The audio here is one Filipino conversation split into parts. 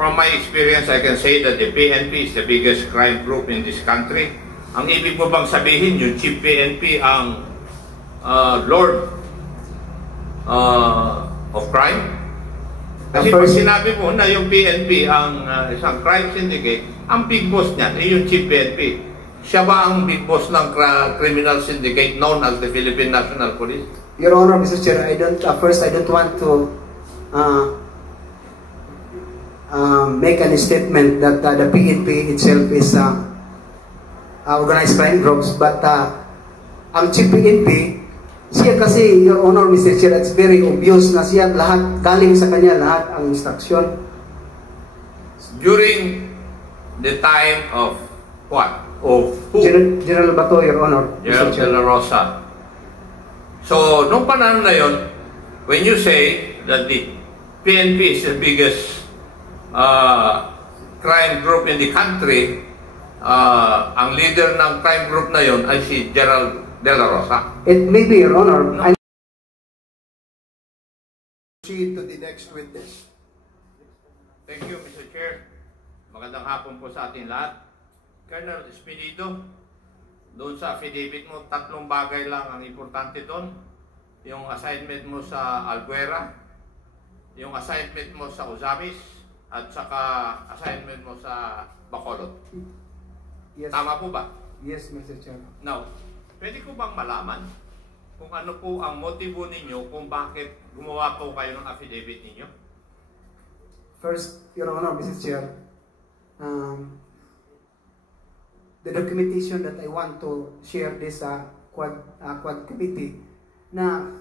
From my experience, I can say that the PNP is the biggest crime group in this country. Ang ibig mo bang sabihin, yung Chief PNP ang Lord of crime? Kasi pag sinabi mo na yung PNP ang isang crime syndicate, ang big boss niyan ay yung Chief PNP. Siya ba ang big boss ng criminal syndicate known as the Philippine National Police? Your Honor, Mr. Chair, I don't want to make any statement that the PNP itself is organized crime groups, but ang Chief PNP, siya kasi, Your Honor, Mr. Chair, it's very obvious na siya lahat, galing sa kanya lahat ang instruction. During the time of what? Of who? General Bato, Your Honor. General De La Rosa. So, nung panahon na yun, when you say that the PNP is the biggest crime group in the country, ang leader ng crime group na yun ay si General De La Rosa. It may be, Your Honor. No. Proceed to the next witness. Thank you, Mr. Chair. Magandang hapon po sa ating lahat. Colonel Espinido, doon sa affidavit mo, 3 bagay lang ang importante doon. Yung assignment mo sa Alguera, yung assignment mo sa Ozamis, at saka assignment mo sa Bacolod. Yes. Tama po ba? Yes, Mr. Chair. Now, pwede ko bang malaman kung ano po ang motibo ninyo kung bakit gumawa po kayo ng affidavit ninyo? First, Your Honor, Mr. Chair, the documentation that I want to share this quad committee na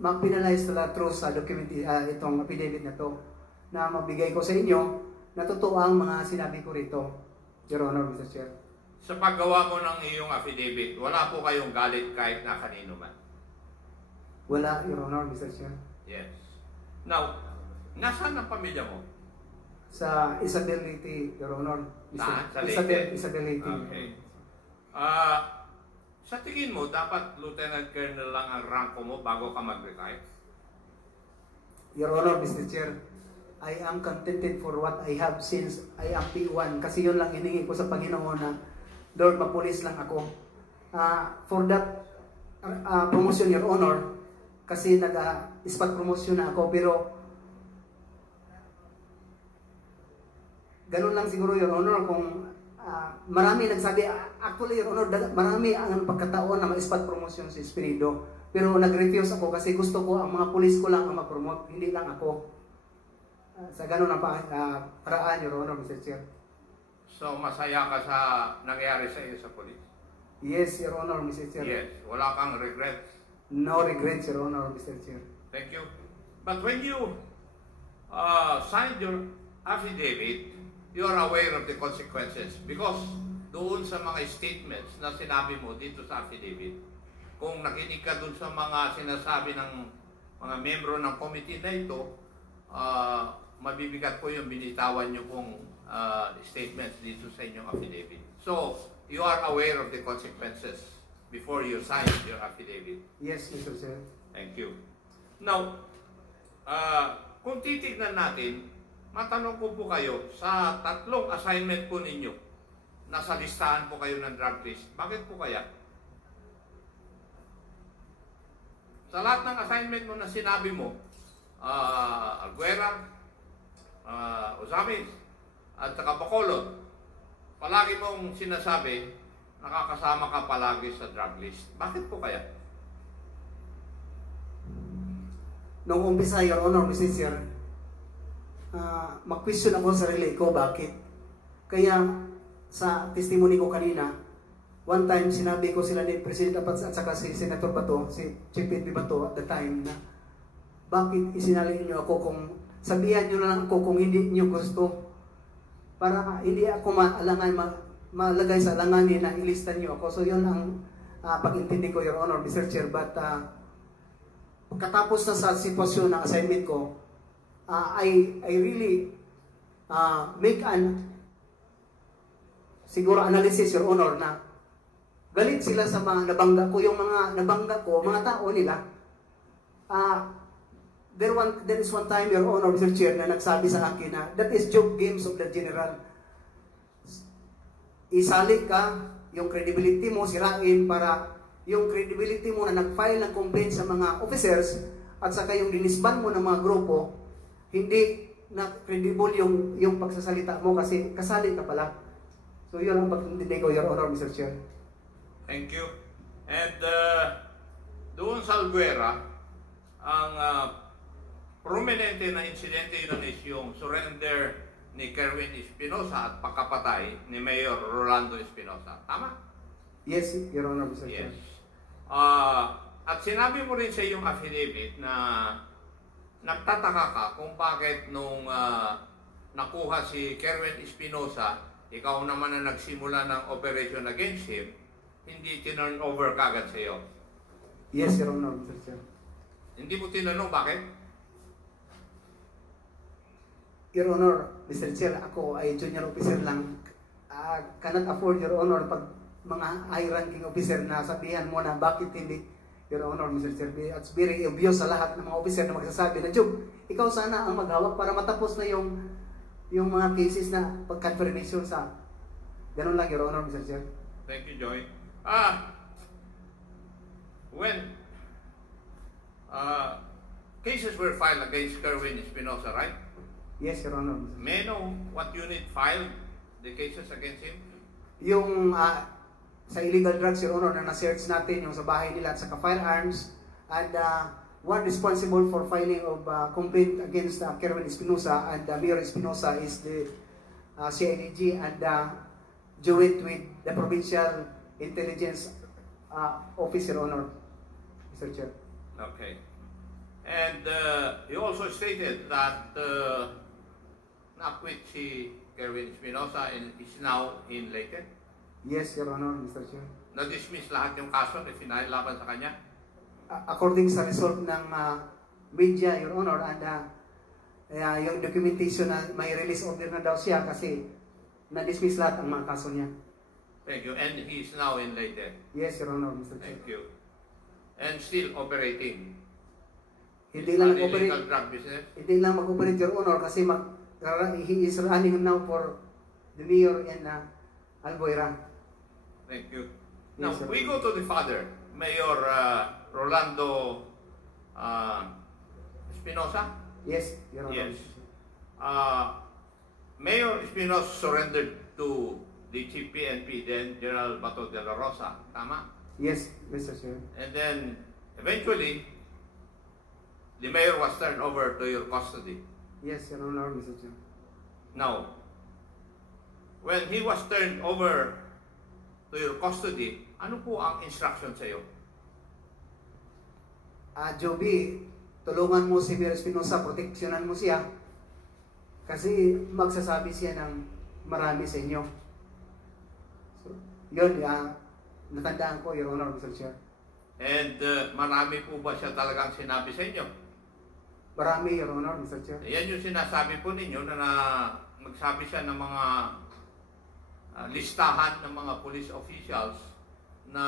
mag-penalize na through sa itong affidavit na to na mabigay ko sa inyo na totoo ang mga sinabi ko rito, Your Honor, Mr. Chair. Sa paggawa mo ng iyong affidavit, wala po kayong galit kahit na kanino man? Wala, Your Honor, Mr. Chair. Yes. Now, nasaan ang pamilya mo? Sa Isabelity, Your Honor. Sa Isabelity. Okay. Sa tingin mo, dapat Lieutenant Colonel lang ang ranko mo bago ka mag-retire? Your Honor, Mr. Chair, I am contented for what I have since I am P1. Kasi yun lang hiningi ko sa Panginoon na, Lord, mapulis lang ako. For that promotion, Your Honor, kasi nag-spot promotion na ako, pero ganun lang siguro, Your Honor, kung marami nagsabi, actually, Your Honor, marami ang pagkataon na ma-spot promotion si Espirido. Pero nag-refuse ako kasi gusto ko ang mga pulis ko lang ang ma-promote, hindi lang ako. Sa ganun ang paraan, Your Honor, Mr. Chair. So, masaya ka sa nangyari sa iyo sa pulis? Yes, Your Honor, Mr. Chair. Yes. Wala kang regrets? No regrets, Your Honor, Mr. Chair. Thank you. But when you signed your affidavit, you are aware of the consequences because doon sa mga statements na sinabi mo dito sa affidavit, kung nakinig ka doon sa mga sinasabi ng mga membro ng committee na ito, mabibigat po yung binitawan nyo pong statements dito sa inyong affidavit. So, you are aware of the consequences before you sign your affidavit? Yes, Mr. Chair. Thank you. Now, kung titignan natin, matanong ko po kayo, sa 3 assignment po ninyo, nasa listahan po kayo ng drug list. Bakit po kaya? Sa lahat ng assignment mo na sinabi mo, Alguera, Ozamis, at saka Bacolod, palagi mong sinasabi, nakakasama ka palagi sa drug list. Bakit po kaya? Noong umpisa, Your Honor, Mr. Chair, mag-question ako sa sarili ko, bakit? Kaya, sa testimony ko kanina, one time, sinabi ko sila ni President Apats at saka si Senator Bato, si Chief PNP Bato at the time, na bakit isinali niyo ako kung, sabihan niyo na lang ako kung hindi niyo gusto, para hindi ako malagay sa alanganin na ilista niyo ako. So, yun ang pag-intindi ko, Your Honor, Mr. Chair. But, pagkatapos na sa sitwasyon ng assignment ko, I really make siguro analysis, Your Honor, na galit sila sa mga nabangga ko, yung mga nabangga ko, mga tao nila, there is one time, Your Honor, Mr. Chair, na nagsabi sa akin na that is joke games of the general. Isali ka, yung credibility mo sirain para yung credibility mo na nag-file ng complaint sa mga officers at saka yung dinisban mo ng mga grupo, hindi na credible yung pagsasalita mo kasi kasali ka pala. So yun ang pagtintindi ko, Your Honor, Mr. Chair. Thank you. And doon sa Alguera, ang prominente na insidente yun is yung surrender ni Kerwin Espinosa at pagkapatay ni Mayor Rolando Espinosa. Tama? Yes, Your Honor, Mr. Chair. Yes. At sinabi mo rin sa iyong affidavit na nagtataka ka kung bakit nung nakuha si Kerwin Espinosa, ikaw naman na nagsimula ng operation against him, hindi tinurn over kagad sa iyo. Yes, Your Honor, Mr. Chair. Hindi mo tinanong bakit? Your Honor, Mr. Chair, ako ay junior officer lang. Cannot afford, Your Honor, pag mga high-ranking officer na sabihan mo na bakit hindi, Your Honor, Mr. Chair. It's very obvious sa lahat ng mga officer na magsasabi na, Jub, ikaw sana ang maghawak para matapos na yung mga cases na pag-confirmation sa ganun lang, Your Honor, Mr. Chair. Thank you, Joy. When cases were filed against Kerwin Espinosa, right? Yes, Your Honor, Mr. Chair. May I know what unit filed the cases against him? Yung sa illegal drugs, Your Honor, na na-search natin yung sa bahay nila at sa firearms, and one responsible for filing of complaint against Kerwin Espinosa and Mayor Espinosa is the CIDG and joint with the Provincial Intelligence Office, Your Honor, Mr. Chair. Okay. And you also stated that na-acquit si Kerwin Espinosa and is now in Leyte. Yes, Your Honor, Mr. Chair. Na-dismiss lahat yung kaso na final laban sa kanya? According sa result ng media, Your Honor, and yung documentation na may release order na daw siya kasi na-dismiss lahat ang mga kaso niya. Thank you. And he is now in Leyte. Yes, Your Honor, Mr. Chair. Thank you. And still operating. Hindi lang illegal mag-operate. drug business. Hindi lang mag-operate, Your Honor, kasi he is running now for the mayor in Albuera. Thank you. Now, Yes, sir. we go to the father, Mayor Rolando Espinosa. Yes, Your Honor. Yes. Mayor Espinosa surrendered to the Chief PNP, then General Bato de la Rosa. Tama? Yes, Mr. Chair. And then, eventually, the mayor was turned over to your custody. Yes, Your Honor, Mr. Chair. Now, when he was turned over to your custody, ano po ang instruction sa iyo? Joby, tulungan mo si Mayor Espinosa, proteksyonan mo siya. Kasi magsasabi siya ng marami sa inyo. So, yun, natandaan ko, Your Honor, Mr. Chair. And marami po ba siya talagang sinabi sa inyo? Marami, Your Honor, Mr. Chair. Yan yung sinasabi po ninyo na, magsabi siya ng mga listahan ng mga police officials na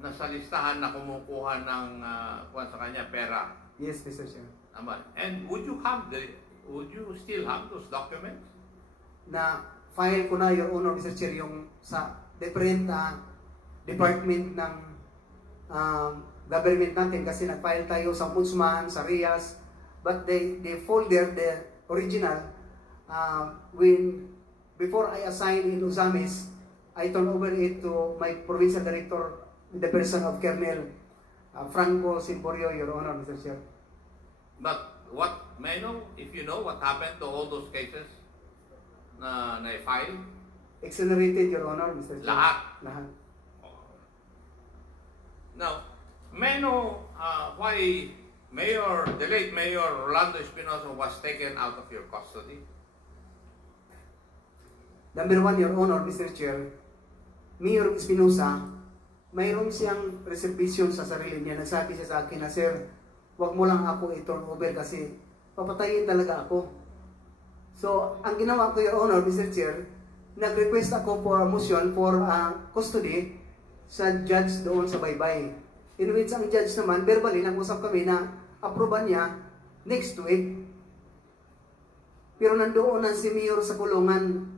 nasa listahan na kumukuha ng kuwan sa kanya pera. Yes, Mr. Chair. Tama. And would you still have those documents? Na file ko na, Your Honor, Mr. Chair, yung sa different department ng government natin kasi nag-file tayo sa Ombudsman, sa RIAS, but the folder, the original, before I assign in Uzamis, I turn over it to my provincial director in the person of Colonel Franco Simborio, Your Honor, Mr. Chair. But may I know if you know what happened to all those cases na na-file? Exonerated, Your Honor, Mr. Chair. Lahat? Lahat. Now, may I know why the late Mayor Rolando Espinosa was taken out of your custody? Number one, Your Honor, Mr. Chair, Mayor Espinosa, mayroon siyang reservation sa sarili niya. Nagsabi siya sa akin na, Sir, wag mo lang ako i-turn over kasi papatayin talaga ako. So, ang ginawa ko, Your Honor, Mr. Chair, nag-request ako for a motion for custody sa judge doon sa Baybay. In which ang judge naman, verbally, nag-usap kami na aproban niya next week. Pero nandoon na si Mayor sa kulungan.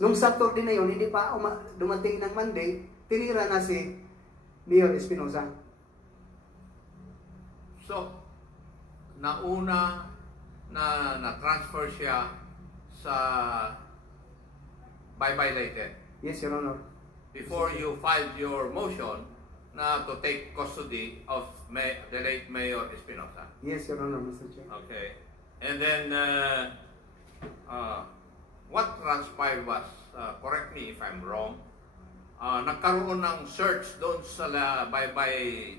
Nung Saturday na yun, hindi pa dumating ng Monday, tinira na si Mayor Espinosa. So, nauna na transfer siya sa Bye-bye Leyte Yes, Your Honor. before you filed your motion na to take custody of the late Mayor Espinosa. Yes, Your Honor, Mr. Chair. Okay. And then, what transpired was, correct me if I'm wrong, nagkaroon ng search doon sa Bye-bye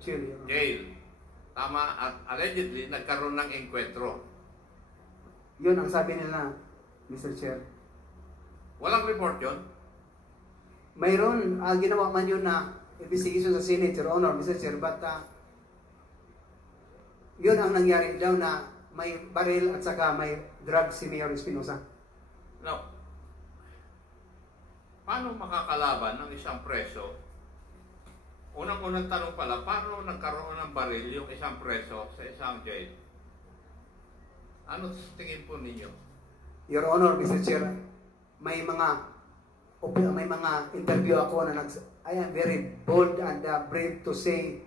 Chill, Your Honor. jail. Tama, at allegedly, nagkaroon ng enkwentro. Yun ang sabi nila, Mr. Chair. Walang report yun? Mayroon, ginawa man yun na investigation sa Senate, Your Honor, Mr. Chair, but yun ang nangyari daw na may baril at saka may drug si Mayor Espinosa. Now, paano makakalaban ng isang preso? Unang-unang tanong pala, paano nagkaroon ng baril yung isang preso sa isang jail? Ano sa tingin po ninyo? Your Honor, Mr. Chair, may mga interview ako na I am very bold and brave to say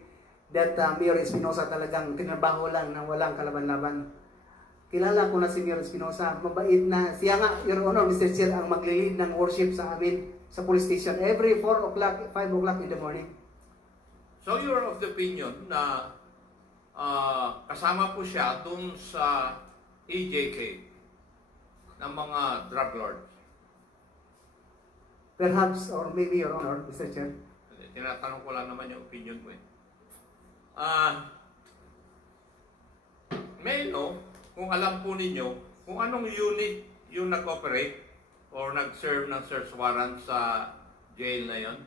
that Mayor Espinosa talagang tinabaho lang na walang kalaban-laban. Kilala ko na si Mayor Espinosa, mabait na. Siya nga, Your Honor, Mr. Chair, ang maglilid ng worship sa amin sa police station every 4 o'clock, 5 o'clock in the morning. So you're of the opinion na kasama po siya dun sa EJK ng mga drug lords? Perhaps, or maybe, Your Honor, Mr. Chair. Tinatanong ko lang naman yung opinion mo eh. May no, kung alam po ninyo, kung anong unit yung nag-operate or nag-serve ng search warrant sa jail na yon?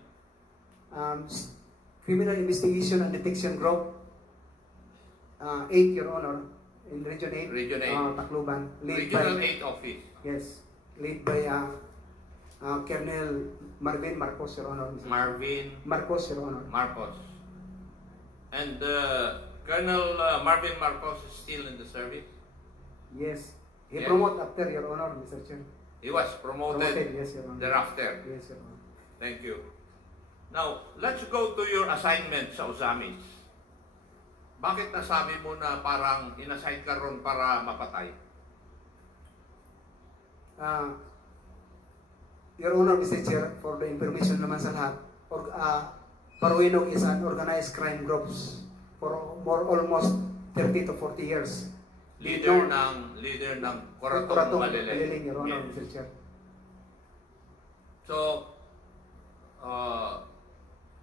Criminal Investigation and Detection Group, 8, Your Honor, in Region 8. Region 8. Tacloban. Regional 8 office. Yes, led by Colonel Marvin Marcos, Your Honor. Marvin Marcos, Your Honor. Marcos. And Colonel Marvin Marcos is still in the service? Yes. He Yes. promoted after, Your Honor, Mr. Chair. He was promoted, Yes, Your Honor. thereafter. Yes, Your Honor. Thank you. Now, let's go to your assignment sa Ozamis. Bakit nasabi mo na parang inassign ka ron para mapatay? Your Honor, Mr. Chair, for the information naman sa lahat, Paruinog is an organized crime groups for almost 30 to 40 years. Leader ng Coratong Maliling. Maliling, Your Honor, Yes. Mr. Chair. So,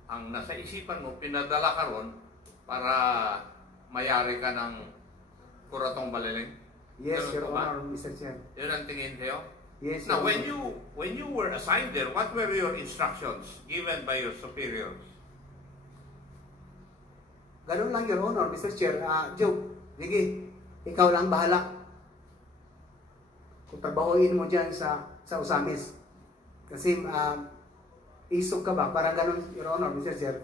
ang nasa isipan mo, pinadala ka ron para mayari ka ng Coratong Maliling? Yes, Ganun Your po ba? Honor, Mr. Chair. Yun ang tingin sa'yo? Yes, Now, Your Honor. when you were assigned there, what were your instructions given by your superiors? Ganun lang, Your Honor, Mr. Chair. Joe, sige, ikaw lang bahala. Kung trabahuin mo dyan sa Ozamis. Kasi, isok ka ba? Parang ganun, Your Honor, Mr. Chair.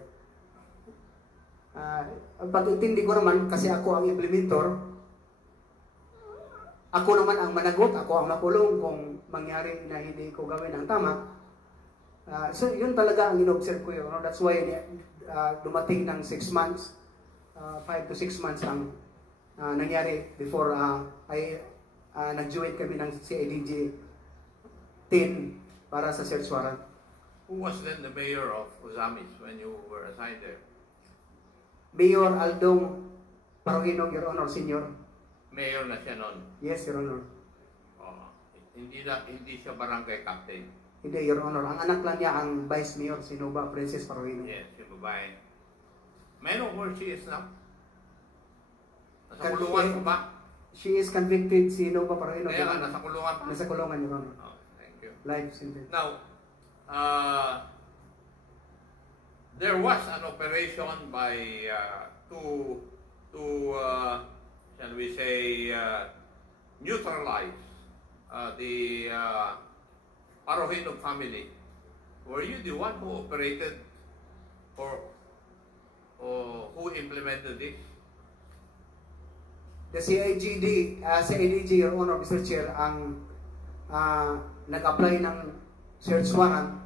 Ang pag-intindi ko naman, kasi ako ang implementor, ako naman ang managot, ako ang makulong kung mangyari na hindi ko gawin ang tama. So, yun talaga ang in-observe ko, Your Honor. That's why dumating ng 6 months, 5 to 6 months ang nangyari before nag-join kami ng CIDG 10 para sa search warrant. Who was then the mayor of Ozamis when you were assigned there? Mayor Aldong Paruhinog, Your Honor, Senior. Mayor na siya noon. Yes, Your Honor. Hindi siya barangay captain. Hindi, Your Honor. Ang anak lang niya ang Vice Mayor, si Nova Princess Paruhinog. Yes, yung babae. May know where she is now? Nasa kulungan ko ba? She is convicted, si Nova Paruhinog. Kaya nga, nasa kulungan pa. Nasa kulungan, Your Honor. Oh, thank you. Life sentence. Now, there was an operation by shall we say, neutralize the Paruhinog family. Were you the one who operated or who implemented this? The CIDG, Your Honor, Mr. Chair, ang nag-apply ng search warrant.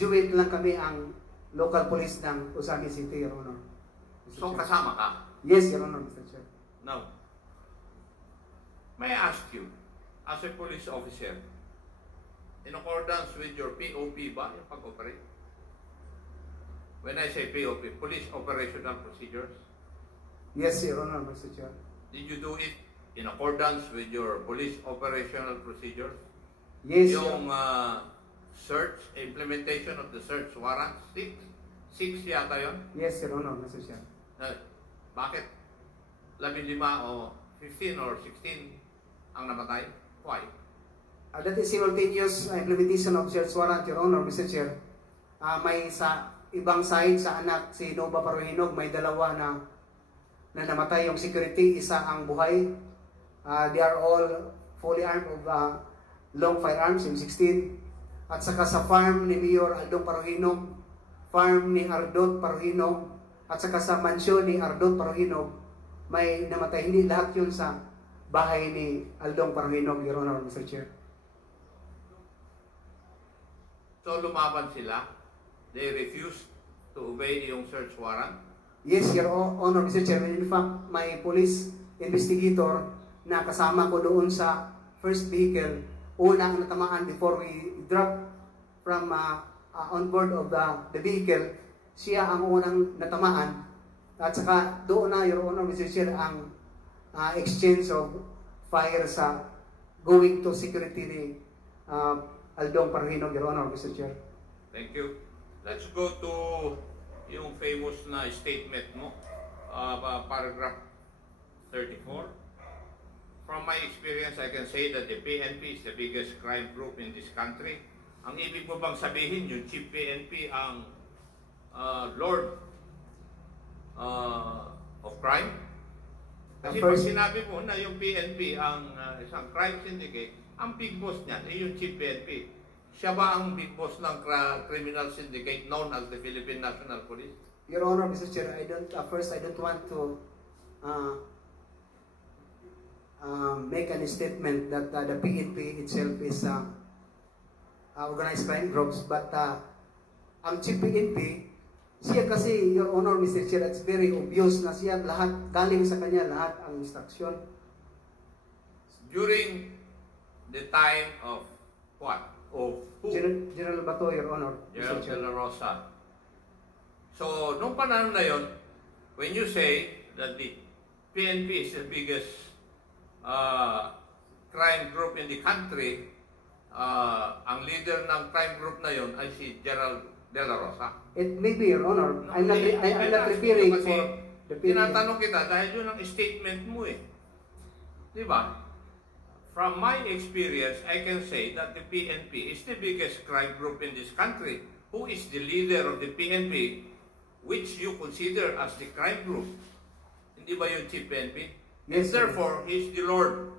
Joint lang kami ang local police ng Usagi City, Your Honor. Mr. So, Chair. kasama ka? Yes, Your Honor, Mr. Chair. Now, may I ask you, as a police officer, in accordance with your POP ba yung pag-operate? When I say POP, Police Operational Procedures, Yes, Your Honor, Mr. Chair. did you do it in accordance with your Police Operational Procedures? Yes, Yung search, implementation of the search warrant, 6 yata yun? Yes, Your Honor, Mr. Chair. Bakit 15 o 15 or 16 ang namatay? Why? That is simultaneous implementation of search warrant, Your Honor, Mr. Chair. May sa ibang side sa anak si Nova Paruhinog, may dalawa na namatay yung security, isa ang buhay. They are all fully armed of long firearms, yung 16. At saka sa farm ni Mayor Aldong Paruhinog, farm ni Ardot Paruhinog, at saka sa mansyon ni Ardot Paruhinog, may namatay. Hindi lahat yun sa bahay ni Aldong Paruhinog, Your Honor, Mr. Chair. So lumaban sila, they refused to obey yung search warrant. Yes, Your Honor, Mr. Chair. In fact, may police investigator na kasama ko doon sa first vehicle, una ang natamaan before we drop from on board of the vehicle. Siya ang unang natamaan. At saka doon na, Your Honor, Mr. Chair, ang exchange of fire sa going to security ni Aldong Paruhinog, Your Honor, Mr. Chair. Thank you. Let's go to yung famous na statement mo, paragraph 34. From my experience, I can say that the PNP is the biggest crime group in this country. Ang ibig mo bang sabihin, yung Chief PNP ang Lord of Crime? Kasi pag sinabi mo na yung PNP ang isang crime syndicate, ang big boss niyan ay yung Chief PNP. Siya ba ang big boss ng criminal syndicate known as the Philippine National Police? Your Honor, Mr. Chair, I don't want to make any statement that the PNP itself is organized crime groups, but ang Chief PNP, siya kasi, Your Honor, Mr. Chair, it's very obvious na siya lahat, galing sa kanya lahat ang instruction. During the time of what? Of who? General Bato, Your Honor, General Mr. Chair. De La Rosa. So, nung panahon na yon, when you say that the PNP is the biggest crime group in the country, ang leader ng crime group na yon ay si General De La Rosa. It may be, Your Honor. No, I'm not referring kasi for the PNP. tinatanong kita dahil yun ang statement mo eh. Di ba? From my experience, I can say that the PNP is the biggest crime group in this country. Who is the leader of the PNP, which you consider as the crime group? Hindi ba yung Chief PNP? Yes, And therefore, he's the Lord.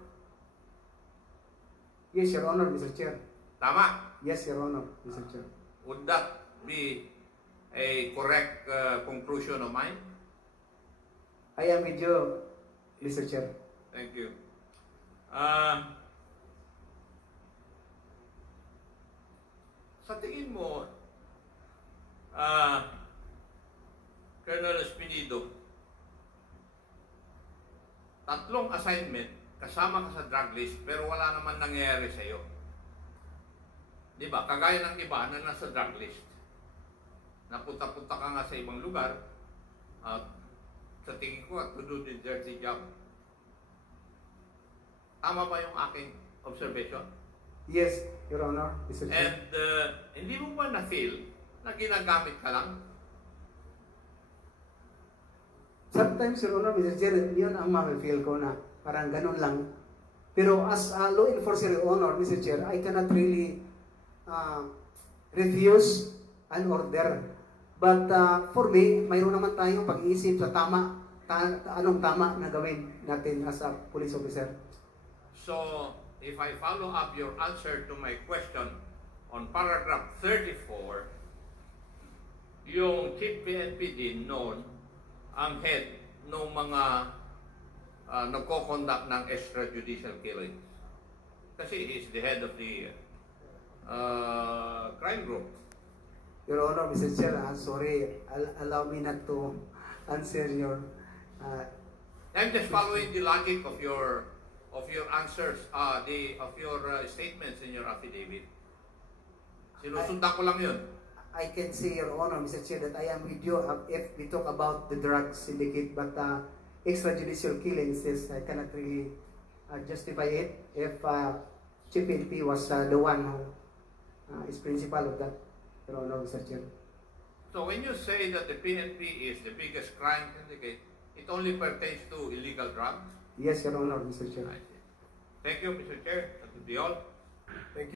Yes, Your Honor, Mr. Chair. Tama? Yes, Your Honor, Mr. Chair. Would that be a correct conclusion of mine? I am with you, Mr. Chair. Thank you. Sa tingin mo, Colonel Espinido, tatlong assignment, kasama ka sa drug list, pero wala naman nangyayari sa iyo. Di ba? Kagaya ng iba na nasa drug list. Napunta-punta ka nga sa ibang lugar, at sa tingin ko, to do the dirty job. Tama ba yung aking observation? Yes, Your Honor, Mr. Chair. And hindi mo ba na-feel na ginagamit ka lang? Sometimes, Your Honor, Mr. Chair, yun ang ma-feel ko na parang ganun lang. Pero as a law enforcer, Your Honor, Mr. Chair, I cannot really refuse an order. But for me, mayroon naman tayong pag-iisip sa anong tama na gawin natin as a police officer. So, if I follow up your answer to my question on paragraph 34, yung Chief PNP din noon ang head ng mga nagko-conduct ng extrajudicial killings. Kasi he is the head of the crime group. Your Honor, Mr. Chair, sorry, allow me not to answer your... I'm just following the logic of your answers, of your statements in your affidavit. Sinusundan ko lang yun. I can say, Your Honor, Mr. Chair, that I am with you if we talk about the drug syndicate, but extrajudicial killings, yes, I cannot really justify it if Chief PNP was the one who is principal of that, Your Honor, Mr. Chair. So when you say that the PNP is the biggest crime syndicate, it only pertains to illegal drugs? Yes, Your Honor, Mr. Chair. I see. Thank you, Mr. Chair. That would be all. Thank you.